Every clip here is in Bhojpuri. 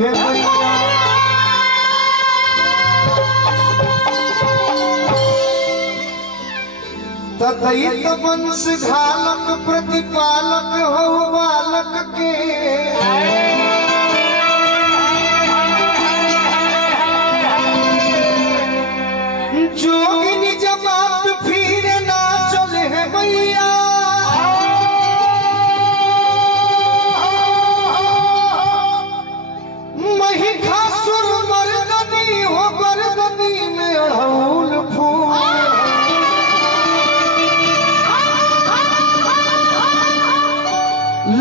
है मैया तदैत वंश घालक प्रतिपालक हो बालक के जोगिनी जमात फिर ना चले है मैया महिषासुर मर्दनी हो गर्दनी में अड़हुल फूल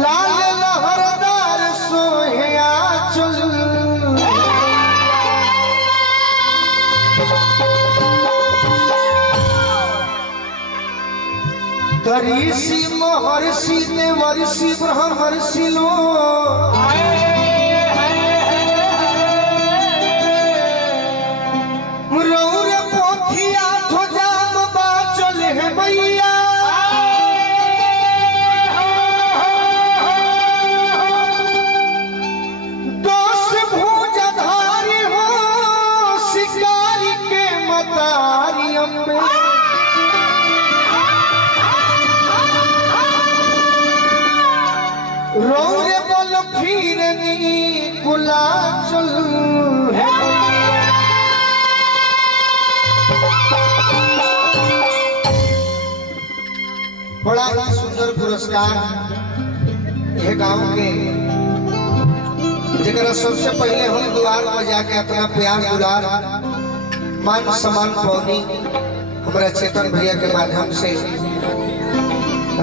लाल लहरदार सोहे आंचल ऋषि महर्षि देवर्षि ब्रह्मर्षि लो रौर पोथिया ध्वजाम बाचल है मैया दस भुजधारी हो शिकारी के मतारी अम्बे रौरे बोल फिरनी कुलाचल बड़ा ही सुंदर पुरस्कार ये गांव के जगह सबसे पहले हम द्वार पर जाके अपना प्यार दुलार मान सम्मान पौनी हमारा चेतन भैया के माध्यम से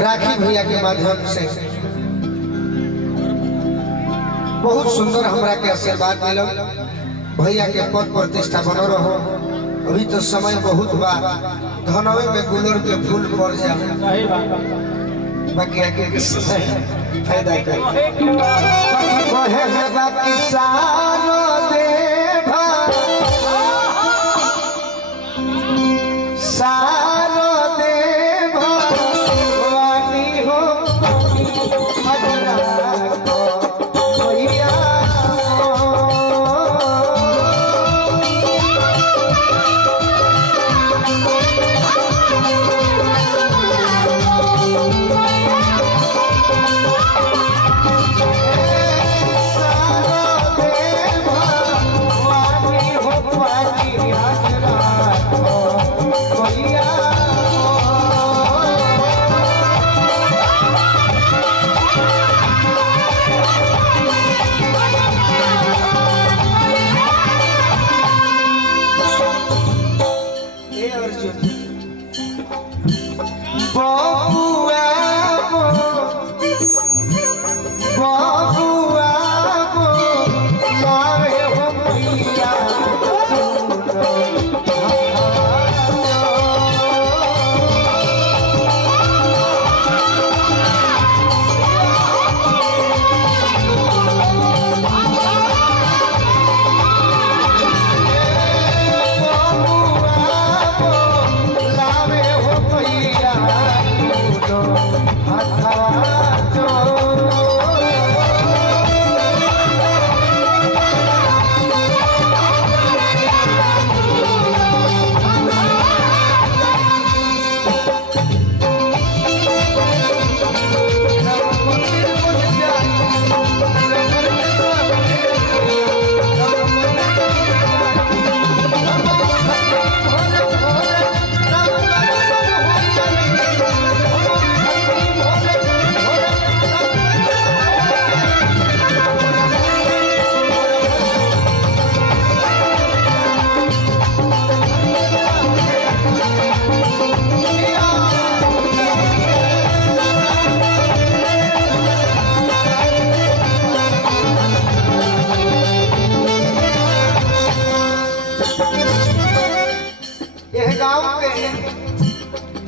राखी भैया के माध्यम से बहुत सुंदर हमरा के आशीर्वाद मिलो भैया के पद प्रतिष्ठा बनो रहो अभी तो समय बहुत बा धनवे में गुलर के फूल पड़ जाए बाकी आगे के समय फायदा कर बाकी सारो देवा सारो देवा वानी हो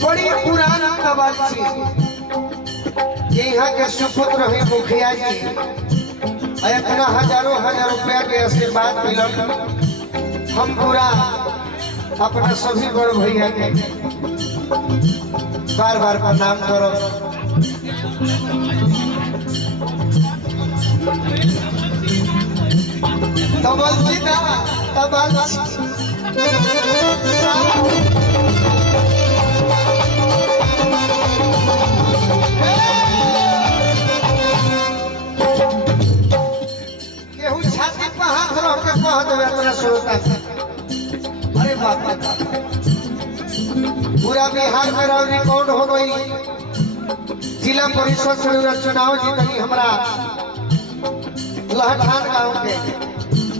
बड़ी पुराना कवाची यहाँ के सुपुत्र है मुखिया जी इतना हजारों हजार रुपया के आशीर्वाद मिलल हम पूरा अपना सभी बड़ भैया के बार बार प्रणाम करो। तबलची ना तबलची केहू छाती पर हाथ रख के कह देवे अपना श्रोता से अरे बाप रे बाप पूरा बिहार में रिकॉर्ड हो गई जिला परिषद से चुनाव जीतली हमरा लहठान गांव के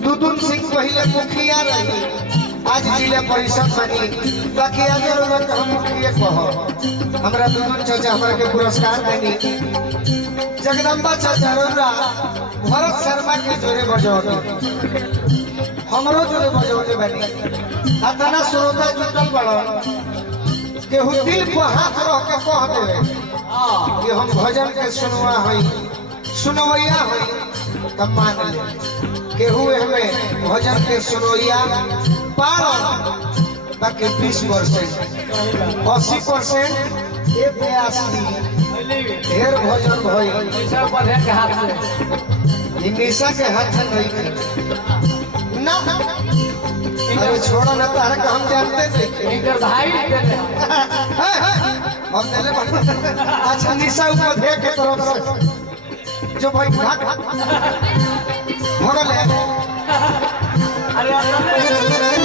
दुदुन सिंह पहले मुखिया रही आज जिला परिषद बनी बाकी आज हम मुखिया कह हमरा दुदुन चाचा हमरा के पुरस्कार देनी जगदम्बा चाचा रोरा भरत शर्मा के जोरे बजौते हमरो जोरे बजौते बनी अतना श्रोता जुटल बड़ो केहू दिल को हाथ रख के कह देवे कि हम भजन के सुनवा हई सुनवैया हई तब मान ले केहू हमें भजन के सुनवैया पारो बाकी 20% 80% ये प्रयास ढेर भजन भई निशा के हाथ से नहीं ना अरे छोड़ो ना तार का हम जानते थे इनकर भाई हम देले अच्छा निशा ऊपर देख के तरफ से जो भाई भाग भगले अरे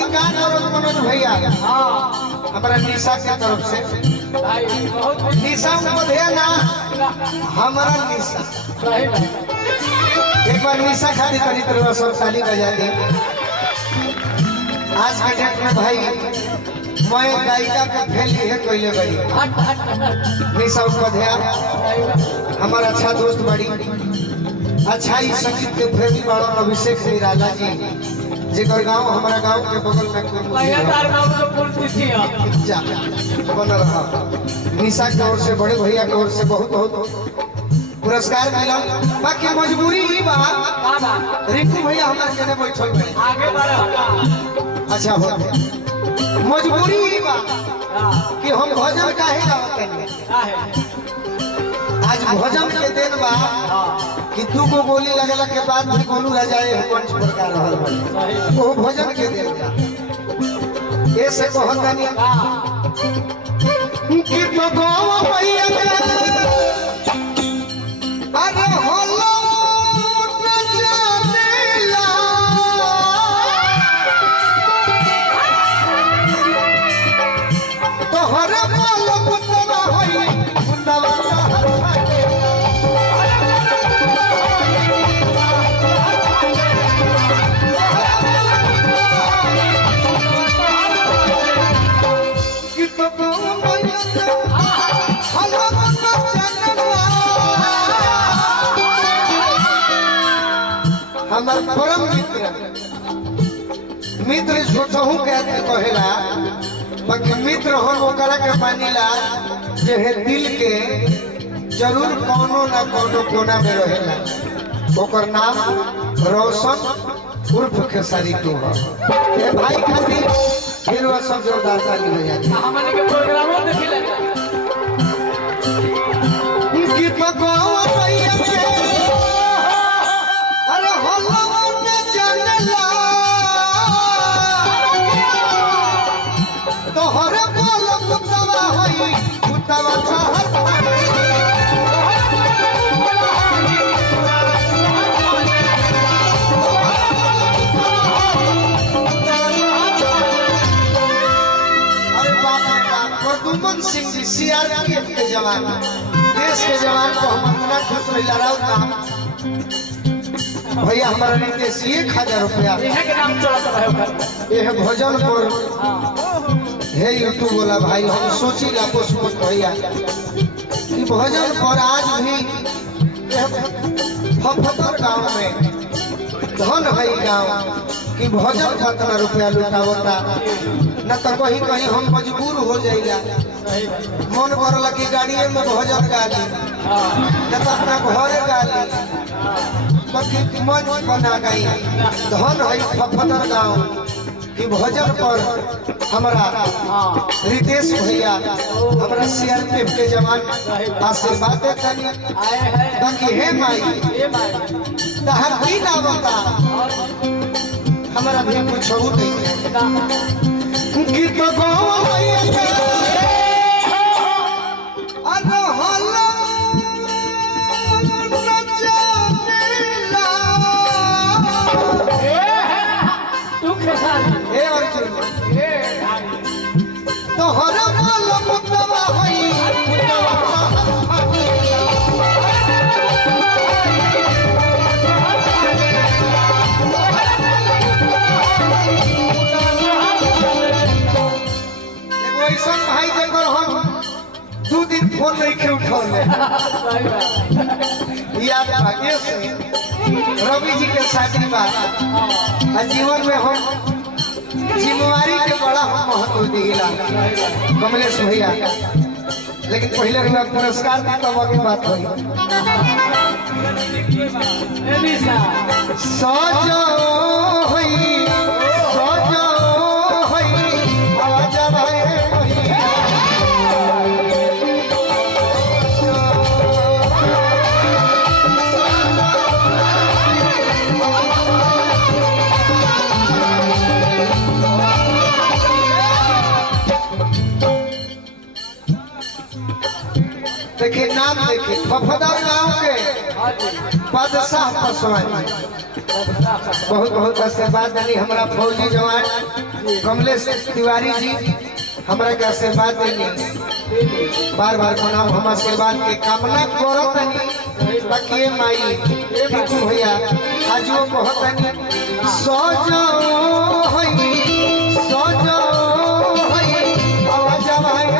भैया हमारा निशा के तरफ से निशा ना हमारा निशा एक बार निशा खाली करी तरह सब ताली बजा दी आज के डेट में भाई मैं गायिका के फेल है कोई बड़ी निशा उपाध्याय हमारा अच्छा दोस्त बड़ी अच्छा ही संगीत के प्रेमी बड़ा अभिषेक निराला जी जेकर गांव हमारा गांव के बगल में बना रहा निशा की ओर से बड़े भैया की ओर से बहुत बहुत पुरस्कार मिला बाकी मजबूरी ही बा रिंकू भैया हमारे जने बैठल में आगे बढ़ा अच्छा हो मजबूरी ही बा कि हम भजन काहे गावत हैं आज भजन के दिन बा कि तू को गोली लगला के बाद भी गोलू राजाए मंच पर गा रहल बा वो भजन के दिन बा ऐसे कहतानी कि तो गावा भैया अरे होलो न जानेला तोहर बोल पुतवा होई पुतवा हमार परम मित्र सोचहु के कहेला बाकी मित्र हम ओकरा के मानिला जे है दिल के जरूर कोनो ना कोनो कोना में रहेला ओकर नाम रोशन उर्फ खेसारी तू है ए भाई खातिर फिर वो सब जोरदार ताली बजा दी हमने के प्रोग्रामो देखिले कि भगवा भैया के अरे होलो न जानला तोहर बोल पुतवा होई पुतवा चाहत दुमन सिंह जी सीआरपीएफ के जवान देश के जवान को हम अपना खुश रहा नाम भैया हमारा नीतीश 1000 रुपया यह भोजन पर हे यूट्यूब वाला भाई हम सोची ला पुष्पत भैया कि भोजन पर आज भी फफतर गांव में धन है गांव कि भोजन कितना रुपया लुटावता न तो कहीं कहीं हम मजबूर हो जाएगा मन करल कि गाड़िए में भजन गाली न तो अपना घरे गाली बाकी मन बना गई धन है फफदर गाँव कि भजन पर हमारा रितेश भैया हमारा सीआरपीएफ के जवान आशीर्वाद देते बाकी हे माई तहर की ना बता हमारा भी कुछ नहीं है गीत गो फोन नहीं क्यों उठौले याद भाग्य से रवि जी के शादी बा जीवन में हम जिम्मेवारी के बड़ा हम महत्व दिला कमलेश भैया लेकिन पहले हमरा पुरस्कार दी तब आगे बात हुई सजो होई आवाज आवे देखिए नाम देखिए फफदर गांव के बादशाह पासवान बहुत बहुत आशीर्वाद देनी हमारा फौजी जवान कमलेश तिवारी जी हमारा के आशीर्वाद देनी बार बार मनाओ हम आशीर्वाद के कामना करो तनी बाकी माई टिकू भैया आज वो बहुत सजो होई आवाज आवे भैया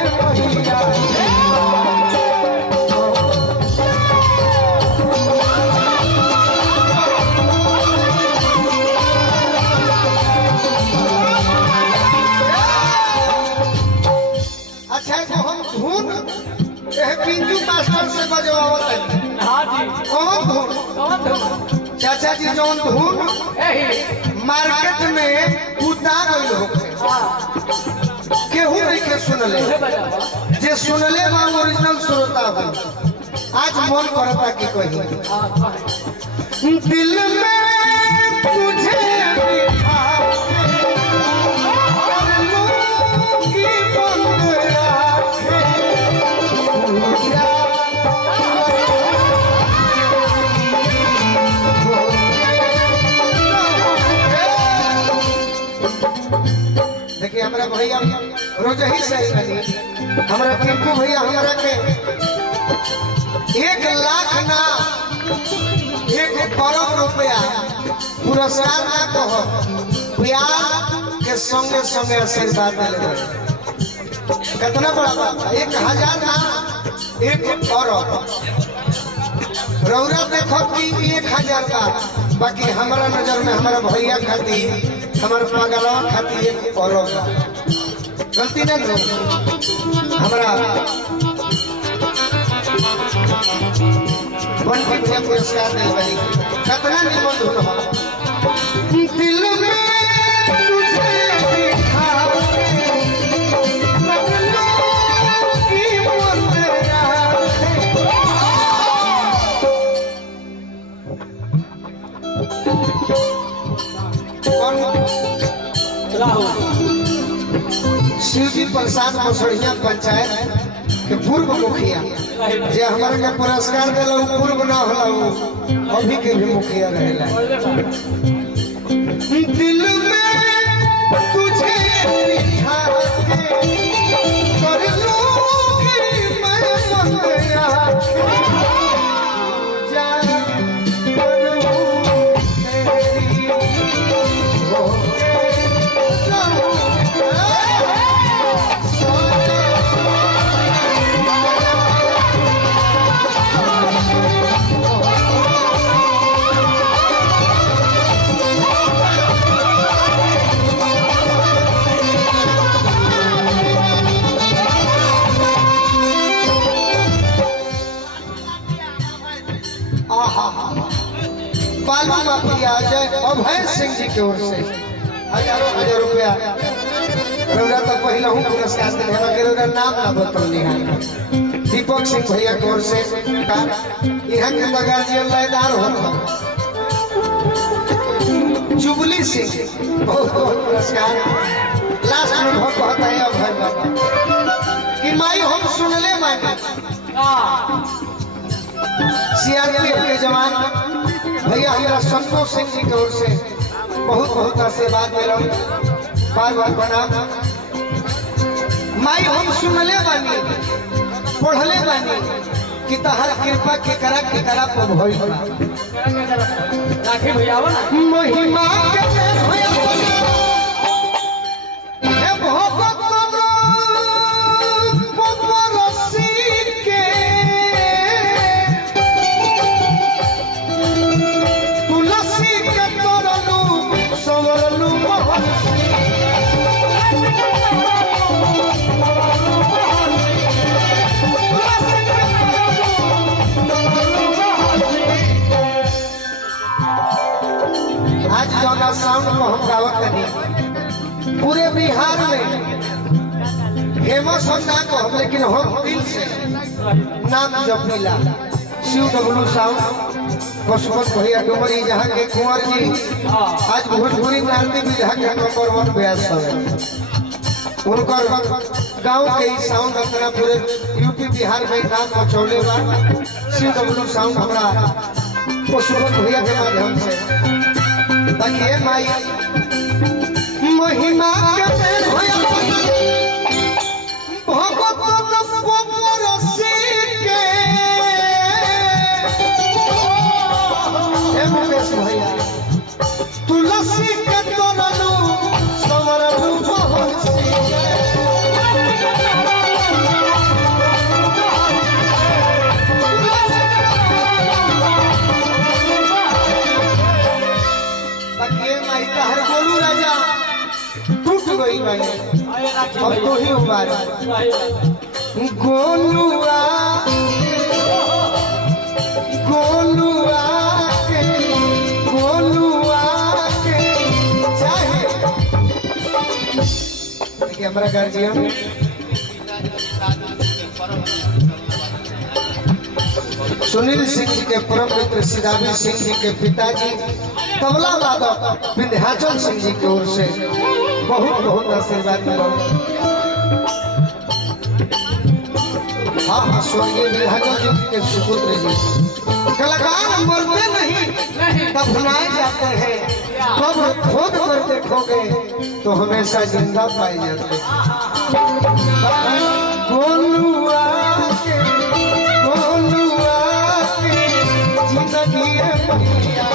पिंजू मास्टर से बजवावत है हां जी कौन धुन चाचा जी जौन धुन मार्केट में उतार होके केहू नहीं के सुनले जे सुनले बा ओरिजिनल श्रोता हो आज मन करता कि कही दिल में तुझे बिठा देखिए हमारा भैया रोज ही सही बनी हमारा टिंकू भैया हमारा के 1 लाख ना 1 करोड़ रुपया पुरस्कार ना कहो प्यार के संगे संगे आशीर्वाद मिले कितना बड़ा बात है 1000 ना 1 करोड़ रौरा देखो कि 1000 का बाकी हमारा नजर में हमारा भैया खाती हमारे पागलवा खाती एक और गलती नहीं लो हमारा बंटी भैया पुरस्कार दे वाली कितना निबंध हो दिल में तुझे देखा शिवजी प्रसाद मसड़िया पंचायत के पूर्व मुखिया जे हमारे के पुरस्कार दिला पूर्व ना होला अभी के भी मुखिया रहेला दिल में तुझे बिठा के कर लूंगी मैं मंगया बालू माफिया अजय अभय सिंह जी की ओर से हजारों हजार रुपया रौरा तो पहले हूँ पुरस्कार देने हैं मगर रौरा नाम ना बतौनी है दीपक सिंह भैया की ओर से यहाँ के तो गार्जियन लयदार होता जुबली सिंह बहुत बहुत पुरस्कार लास्ट में बहुत बहुत है अभय बाबा कि माई हम सुनले मांगे सीआरपीएफ के जवान भैया हमारा संतोष सिंह जी की ओर से बहुत बहुत आशीर्वाद मिला बार बार प्रणाम माई हम सुनले बानी पढ़ले बानी कि तहर कृपा के करा पर भइल बा राखी भैया आओ ना महिमा के भैया हे भगत पपरसी के तुलसी के तरलू संवरलू महर्षि आज जौना साउंड को हम गावत नहीं पूरे बिहार में फेमस हम ना को हम लेकिन हम दिल से नाम जपीला शिव डब्लू साउंड पशुपत भैया डुमरी जहाँ के कुंवर जी आज भोजपुरी नारती विधा के नंबर 1 ब्यास है उनकर गांव के साउंड अपना पूरे यूपी बिहार में नाम पहुँचौले बा शिव डब्लू साउंड हमारा पशुपत भैया के माध्यम से ताकि माई महिमा के होया भगत पपरसी के हे मुकेश भैया तुलसी के तरलू संवरलू महर्षि गोलू राजा टूट गई भाई अब तो ही हमारा गोलुआ गोलुआ के चाहे देखिए हमारा गार्जियन सुनील सिंह जी के परम मित्र सिदावी सिंह जी के पिताजी तबला वादक विंध्याचल सिंह जी की ओर से बहुत बहुत आशीर्वाद मिला हाँ स्वर्गीय विंध्याचल जी के सुपुत्र जी कलाकार मरते नहीं दफनाए जाते हैं कब खोद कर देखोगे तो हमेशा जिंदा पाए जाते गोलुआ के जिंदगी बढ़िया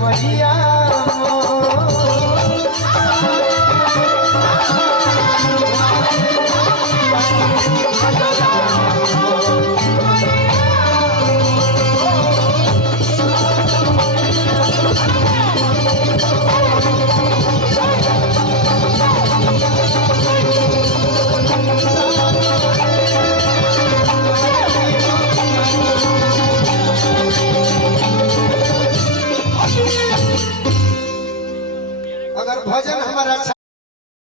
मैया अगर भजन हमारा